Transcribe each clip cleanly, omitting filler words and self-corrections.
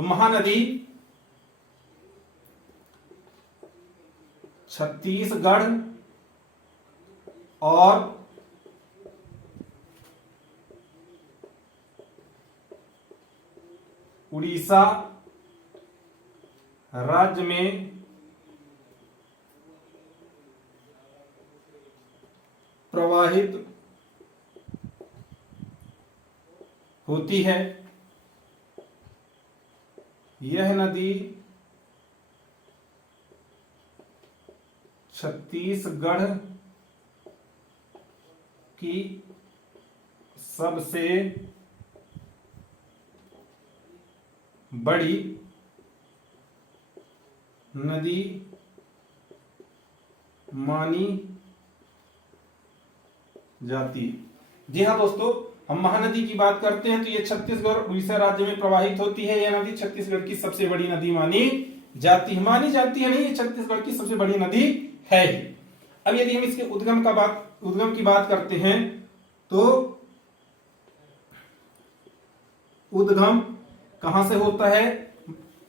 तो महानदी छत्तीसगढ़ और उड़ीसा राज्य में प्रवाहित होती है। यह नदी छत्तीसगढ़ की सबसे बड़ी नदी मानी जाती है। जी हाँ दोस्तों, हम महानदी की बात करते हैं तो ये छत्तीसगढ़ उड़ीसा राज्य में प्रवाहित होती है। यह नदी छत्तीसगढ़ की सबसे बड़ी नदी मानी जाती है। मानी जाती है नहीं, ये छत्तीसगढ़ की सबसे बड़ी नदी है ही। अब यदि हम इसके उद्गम की बात करते हैं तो उद्गम कहां से होता है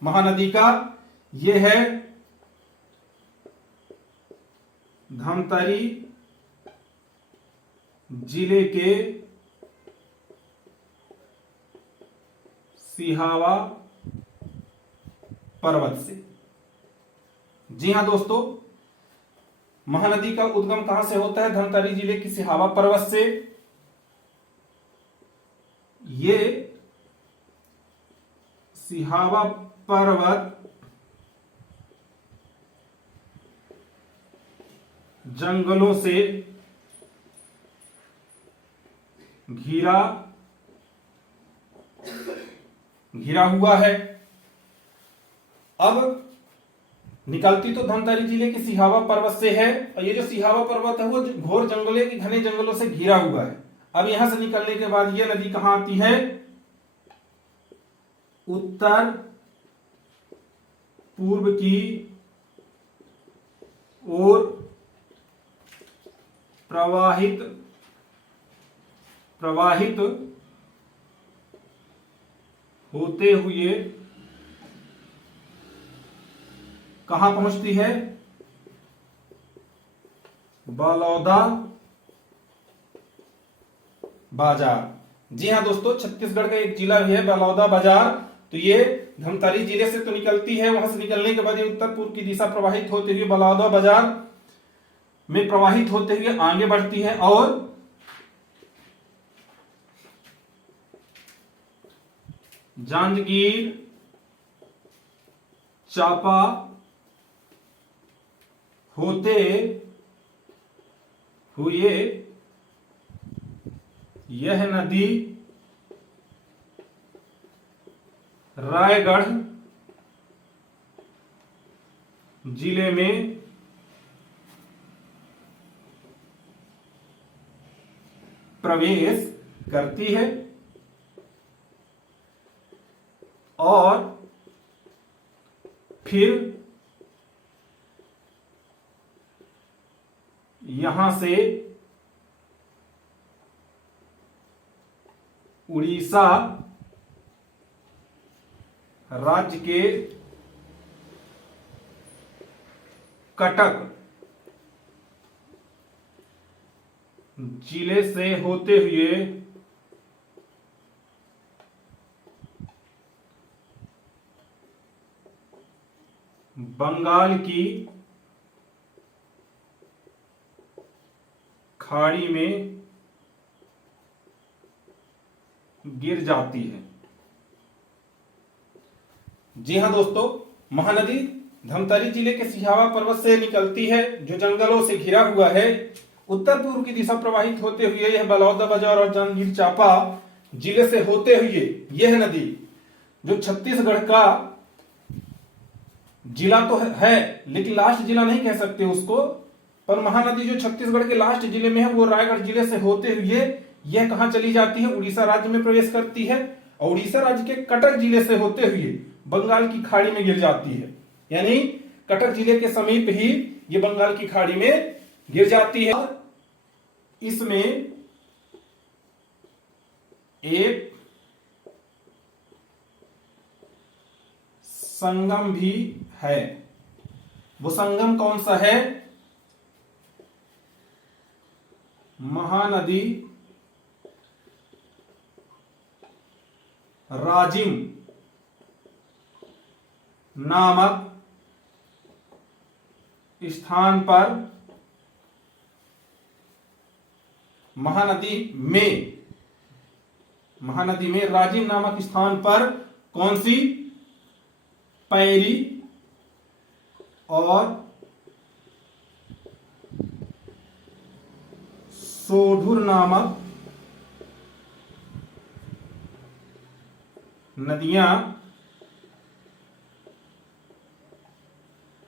महानदी का? यह है धमतरी जिले के सिहावा पर्वत से। जी हां दोस्तों, महानदी का उद्गम कहां से होता है? धमतरी जिले के सिहावा पर्वत से। ये सिहावा पर्वत जंगलों से घिरा हुआ है। अब निकलती तो धमतरी जिले के सिहावा पर्वत से है, और ये जो सिहावा पर्वत है वो घोर जंगलों के घने जंगलों से घिरा हुआ है। अब यहां से निकलने के बाद ये नदी कहां आती है? उत्तर पूर्व की ओर प्रवाहित होते हुए कहां पहुंचती है? बलौदा बाजार। जी हां दोस्तों, छत्तीसगढ़ का एक जिला भी है बलौदा बाजार। तो ये धमतरी जिले से तो निकलती है, वहां से निकलने के बाद ये उत्तर पूर्व की दिशा प्रवाहित होते हुए बलौदा बाजार में प्रवाहित होते हुए आगे बढ़ती है और जांजगीर चांपा होते हुए यह नदी रायगढ़ जिले में प्रवेश करती है और फिर यहां से उड़ीसा राज्य के कटक जिले से होते हुए बंगाल की खाड़ी में गिर जाती है। जी हां दोस्तों, महानदी धमतरी जिले के सिहावा पर्वत से निकलती है जो जंगलों से घिरा हुआ है। उत्तर पूर्व की दिशा प्रवाहित होते हुए यह बलौदा बाजार और जांजगीर चांपा जिले से होते हुए यह नदी जो छत्तीसगढ़ का जिला तो है लेकिन लास्ट जिला नहीं कह सकते उसको, पर महानदी जो छत्तीसगढ़ के लास्ट जिले में है वो रायगढ़ जिले से होते हुए यह कहां चली जाती है? उड़ीसा राज्य में प्रवेश करती है और उड़ीसा राज्य के कटक जिले से होते हुए बंगाल की खाड़ी में गिर जाती है। यानी कटक जिले के समीप ही ये बंगाल की खाड़ी में गिर जाती है। इसमें एक संगम भी है। वो संगम कौन सा है? महानदी राजिम नामक स्थान पर, महानदी में राजिम नामक स्थान पर कौन सी? पैरी और सोढुर नामक नदियां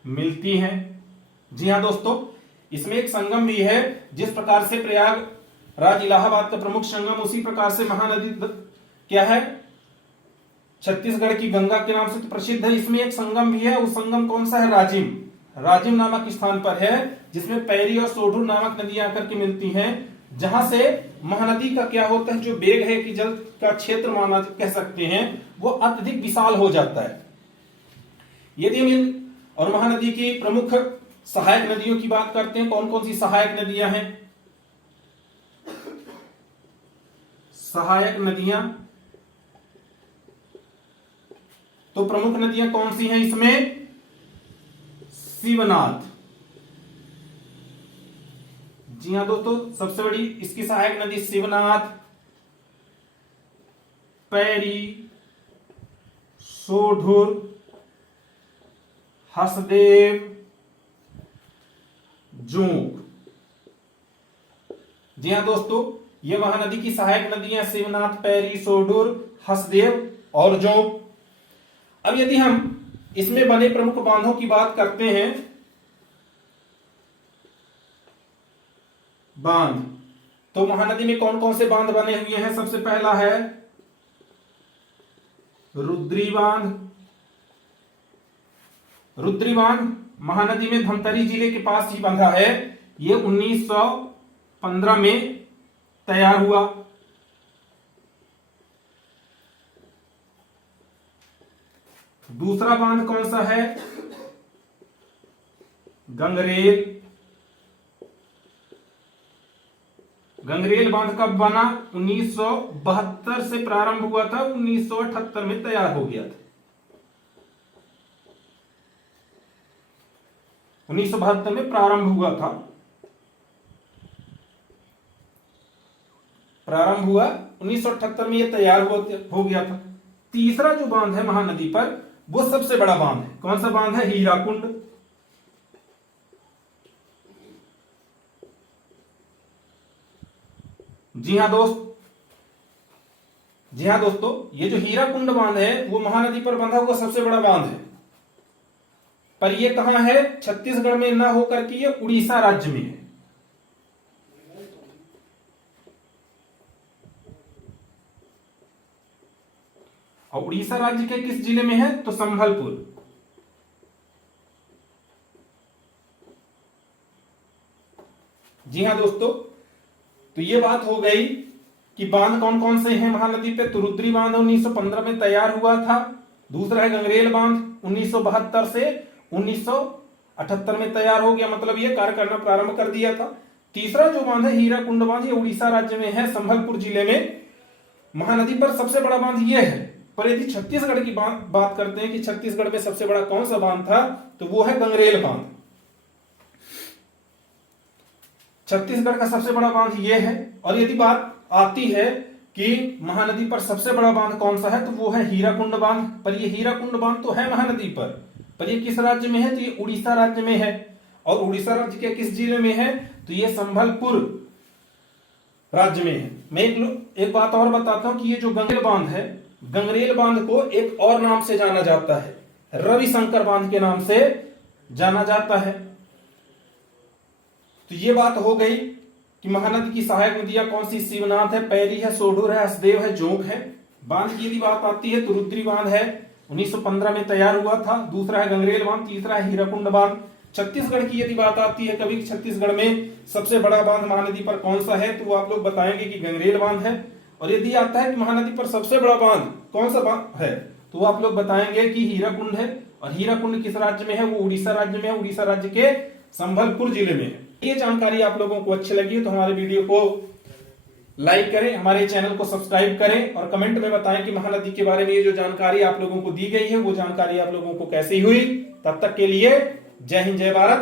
मिलती हैं। जी हां दोस्तों, इसमें एक संगम भी है। जिस प्रकार से प्रयागराज इलाहाबाद का प्रमुख संगम, उसी प्रकार से महानदी क्या है? छत्तीसगढ़ की गंगा के नाम से तो प्रसिद्ध है। इसमें एक संगम भी है। वो संगम कौन सा है? राजिम नामक स्थान पर है, जिसमें पैरी और सोढुर नामक नदियां आकर के मिलती हैं, जहां से महानदी का क्या होता है, जो वेग है कि जल का क्षेत्र माना कह सकते हैं, वो अत्यधिक विशाल हो जाता है। यदि हम और महानदी की प्रमुख सहायक नदियों की बात करते हैं, कौन कौन सी सहायक नदियां हैं? सहायक नदियां, तो प्रमुख नदियां कौन सी हैं इसमें? शिवनाथ। जी हां दोस्तों, सबसे बड़ी इसकी सहायक नदी शिवनाथ, पैरी, सोढुर, हसदेव, जूंक। जी हां दोस्तों, ये महानदी की सहायक नदियां शिवनाथ, पैरी, सोढुर, हसदेव और जूंक। अब यदि हम इसमें बने प्रमुख बांधों की बात करते हैं, बांध, तो महानदी में कौन कौन से बांध बने हुए हैं? सबसे पहला है रुद्री बांध। रुद्री बांध महानदी में धमतरी जिले के पास ही बंधा है। ये 1915 में तैयार हुआ। दूसरा बांध कौन सा है? गंगरेल। गंगरेल बांध कब बना? 1972 से प्रारंभ हुआ था, 1978 में तैयार हो गया था। 1972 में प्रारंभ हुआ था, 1978 में यह तैयार हो गया था। तीसरा जो बांध है महानदी पर, वो सबसे बड़ा बांध है। कौन सा बांध है? हीराकुंड। जी हां दोस्तों, ये जो हीराकुंड बांध है, वो महानदी पर बंधा हुआ सबसे बड़ा बांध है। पर ये कहां है? छत्तीसगढ़ में ना होकर के ये उड़ीसा राज्य में है। और उड़ीसा राज्य के किस जिले में है? तो संभलपुर। जी हां दोस्तों, तो ये बात हो गई कि बांध कौन कौन से हैं महानदी पे। तो रुद्री बांध 1915 में तैयार हुआ था। दूसरा है गंगरेल बांध, 1972 से 1978 में तैयार हो गया, मतलब ये कार्य करना प्रारंभ कर दिया था। तीसरा जो बांध है हीराकुंड बांध, ये उड़ीसा राज्य में है, संभलपुर जिले में। महानदी पर सबसे बड़ा बांध ये है। पर यदि छत्तीसगढ़ की बात करते हैं कि छत्तीसगढ़ में सबसे बड़ा कौन सा बांध था, तो वो है गंगरेल बांध। छत्तीसगढ़ का सबसे बड़ा बांध ये है। और यदि बात आती है कि महानदी पर सबसे बड़ा बांध कौन सा है, तो वो है हीराकुंड बांध। पर ये हीराकुंड बांध तो है महानदी पर ये किस राज्य में है? तो ये उड़ीसा राज्य में है। और उड़ीसा राज्य के किस जिले में है? तो ये संभलपुर राज्य में है। मैं एक बात और बताता हूं कि ये जो गंगरेल बांध है, गंगरेल बांध को एक और नाम से जाना जाता है, रविशंकर बांध के नाम से जाना जाता है। तो ये बात हो गई कि महानदी की सहायक नदियां कौन सी? शिवनाथ है, पैरी है, सोढुर है, हसदेव है, जोंक है। बांध की यदि बात आती है तो रुद्री बांध है, 1915 में तैयार हुआ था। दूसरा है गंगरेल बांध, तीसरा है हीराकुंड बांध। छत्तीसगढ़ की यदि बात आती है कभी, छत्तीसगढ़ में सबसे बड़ा बांध महानदी पर कौन सा है, तो वो आप लोग बताएंगे कि गंगरेल बांध है। और यदि आता है कि महानदी पर सबसे बड़ा बांध कौन सा बांध है, तो वो आप लोग बताएंगे कि हीराकुंड है। और हीराकुंड किस राज्य में है? वो उड़ीसा राज्य में है, उड़ीसा राज्य के संबलपुर जिले में है। ये जानकारी आप लोगों को अच्छी लगी तो हमारे वीडियो को लाइक करें, हमारे चैनल को सब्सक्राइब करें और कमेंट में बताएं कि महानदी के बारे में ये जो जानकारी आप लोगों को दी गई है वो जानकारी आप लोगों को कैसी हुई। तब तक के लिए जय हिंद, जय भारत।